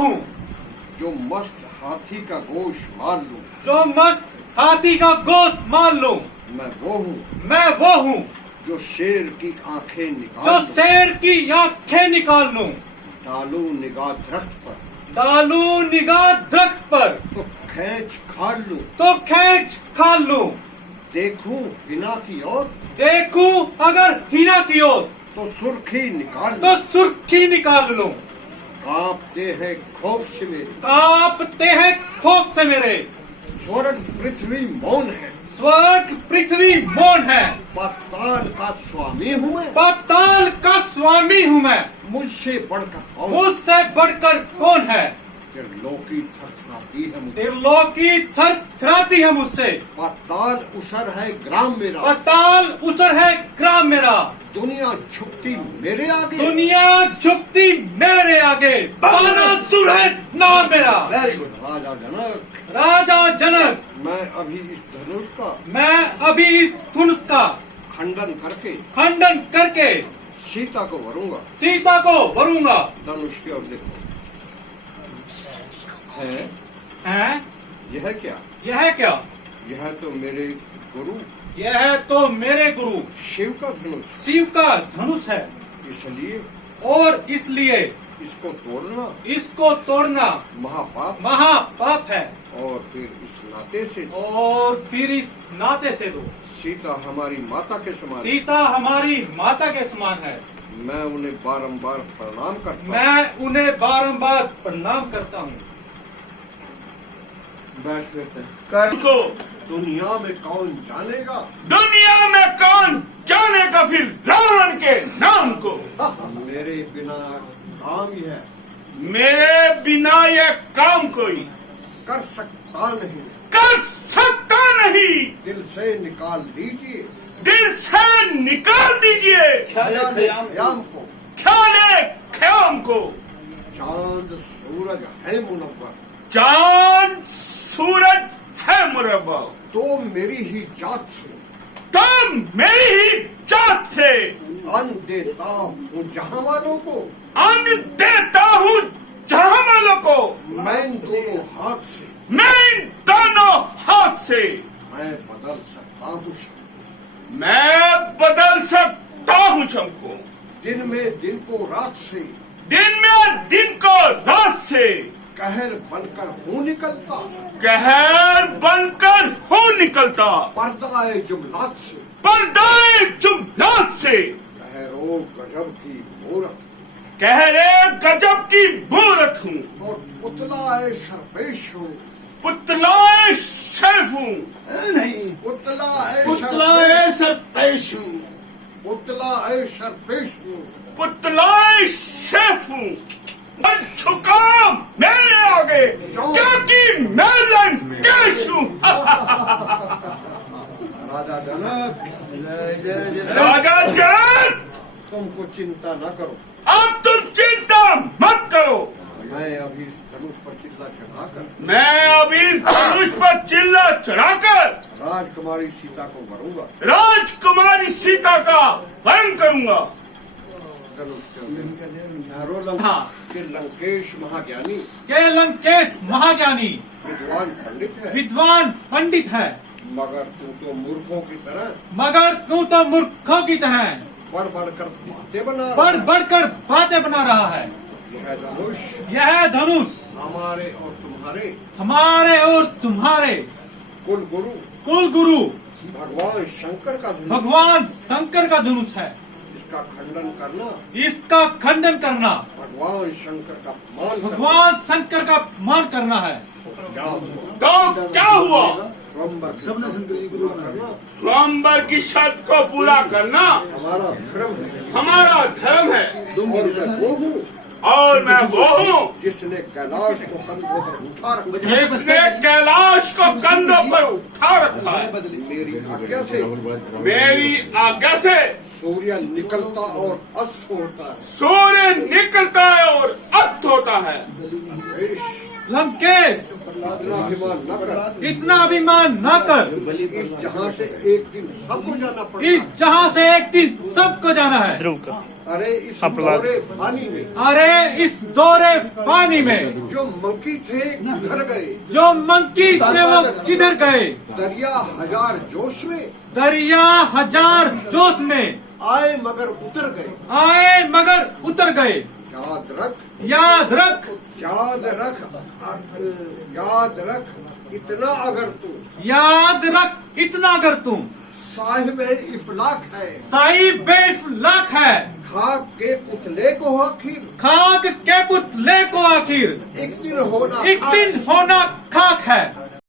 हूँ जो मस्त हाथी का गोश्त मार लूं। जो मस्त हाथी का गोश्त मार लूं। मैं वो हूँ जो शेर की आंखें निकाल जो लूं। शेर की आंखें निकाल लूं। डालूं निगाह दरख्त पर डालूं निगाह दरख्त पर तो खींच खा लूं। तो खींच खा लूं। देखूं हिना की ओर देखूं अगर हिना की ओर तो सुर्खी निकाल तो लूं। सुर्खी निकाल लूं। कांपते हैं खौफ से मेरे कांपते हैं खौफ से मेरे। स्वर्ग पृथ्वी मौन है। स्वर्ग पृथ्वी मौन है। पाताल का स्वामी हूँ मैं। पाताल का स्वामी हूँ मैं। मुझसे बढ़कर कौन? मुझसे बढ़कर कौन है? त्रिलोकी थरथराती है मुझसे। त्रिलोकी थरथराती है मुझसे। पाताल उसर है ग्राम मेरा। पाताल उसर है ग्राम मेरा। दुनिया झुकती मेरे आगे। दुनिया झुकती मेरे आगे। बानासुर है नाम मेरा। Very good. राजा जनक। राजा जनक। मैं अभी इस धनुष का खंडन करके सीता को वरूंगा। धनुष की ओर देखो। है यह क्या? यह क्या? यह तो मेरे गुरु यह तो मेरे गुरु शिव का धनुष। शिव का धनुष है। इसलिए और इसलिए इसको तोड़ना महापाप है। और फिर इस नाते से दो। सीता हमारी माता के समान। सीता हमारी माता के समान है। मैं उन्हें बारंबार प्रणाम करता हूँ। बैठ कर को दुनिया में कौन जानेगा? दुनिया में कौन जानेगा फिर रावण के नाम को? मेरे बिना काम ही है। मेरे बिना यह काम कोई कर सकता नहीं। दिल से निकाल दीजिए ख्याम को। चांद सूरज है मुनव्वर तो मेरी ही जात से अन्न देता हूँ जहाँ वालों को मैं इन दोनों हाथ से मैं बदल सकता हूँ शंको। दिन में दिन को रात से कहर बनकर हूँ निकलता। पर्दाए जुमलात से कहरे गजब की मूरत हूँ। और पुतलाए शर्पेश हूँ। पुतलाए शर्फ हूँ। नहीं, पुतलाए शर्पेश हूँ। झुका मेरे आगे क्योंकि मैं लंकेश हूँ। राजा जनक तुमको चिंता न करो। अब तुम चिंता मत करो। मैं अभी धनुष पर चिल्ला चढ़ाकर राजकुमारी सीता का वरण करूंगा। के लंकेश महाज्ञानी विद्वान पंडित है। मगर तू तो मूर्खों की तरह बढ़ बढ़कर बातें बना रहा है। यह धनुष हमारे और तुम्हारे कुल गुरु भगवान शंकर का धनुष है। इसका खंडन करना भगवान शंकर का अपमान करना है। तो क्या हुआ? स्वयंवर की शर्त को पूरा करना हमारा धर्म है। और मैं वो हूँ जिसने कैलाश को कंधों पर उठा रखा है। मेरी आज्ञा से सूर्य निकलता और अस्त होता है। लंकेश इतना अभिमान न कर। इतना अभिमान न कर। इस जहां से एक दिन सबको जाना पड़ता इस है। जहां से एक दिन सबको जाना है। अरे इस दौरे पानी में अरे इस दौरे पानी में जो मंकी थे किधर गए? जो मंकी थे वो किधर गए? दरिया हजार जोश में दरिया हजार जोश में आए मगर उतर गए। आए मगर उतर गए। याद रख, याद रख, याद रख, याद रख, इतना अगर तू याद रख, इतना अगर तुम साहिब इफलाक है, साहिब बेइफ्लाक है, खाक के पुतले को आखिर खाक के पुतले को आखिर एक दिन होना एक दिन होना खाक है।